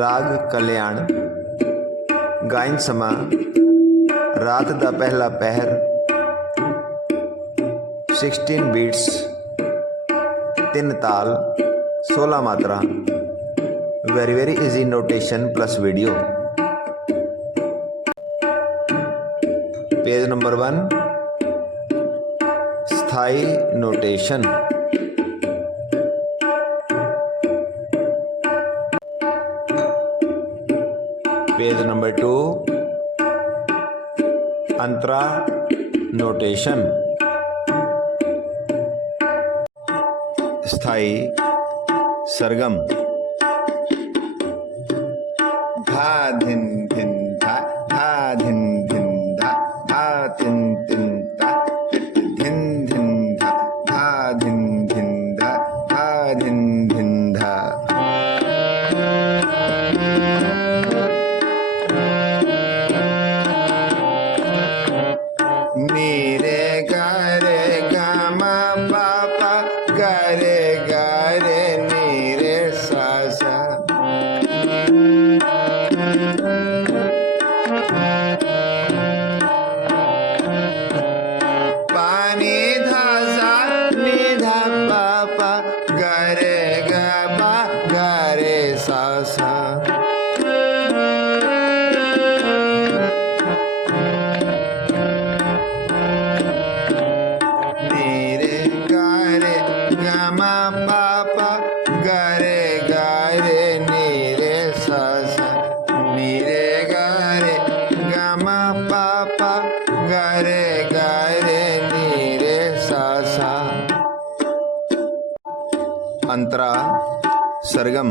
ਰਾਗ ਕਲਿਆਣ ਗਾਇਨ ਸਮਾਂ ਰਾਤ ਦਾ ਪਹਿਲਾ ਪਹਿਰ 16 ਬੀਟਸ ਤਿੰਨ ਤਾਲ 16 ਮਾਤਰਾ very very easy notation plus video page number 1 ਸਥਾਈ notation page number 2 antra notation स्थाई सरगम धा धिन धिन धा धा धिन सर्गम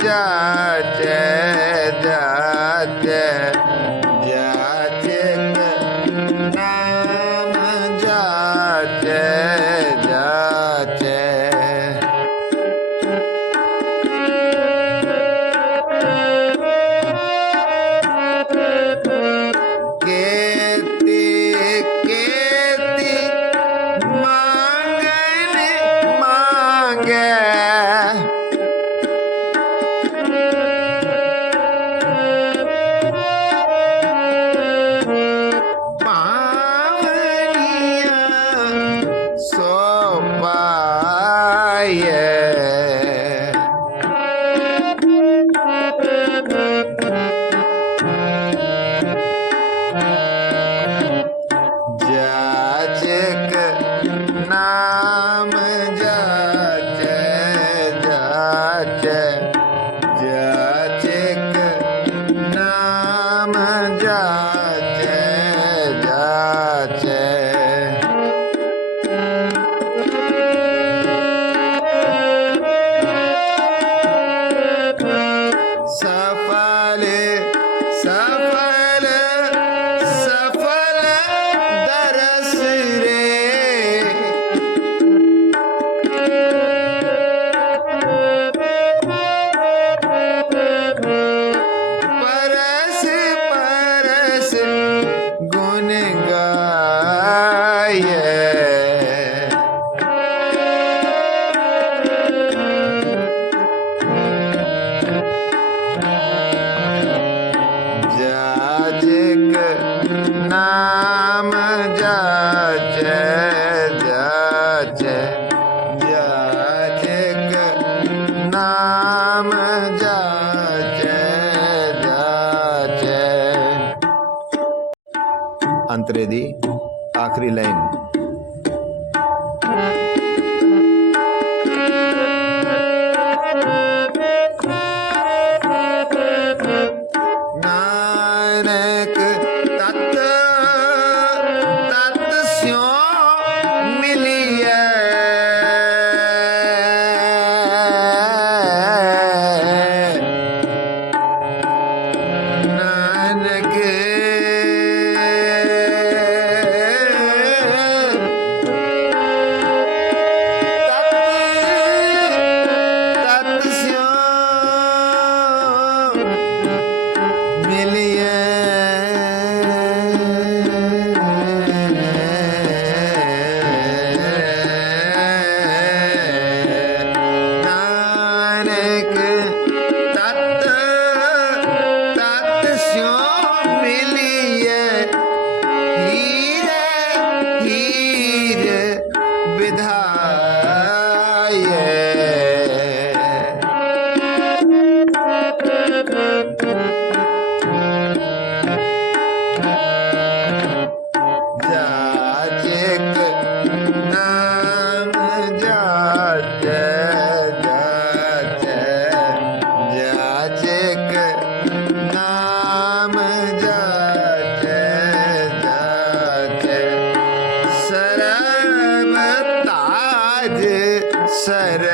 जाचे અંતરેથી આખરી લાઈન said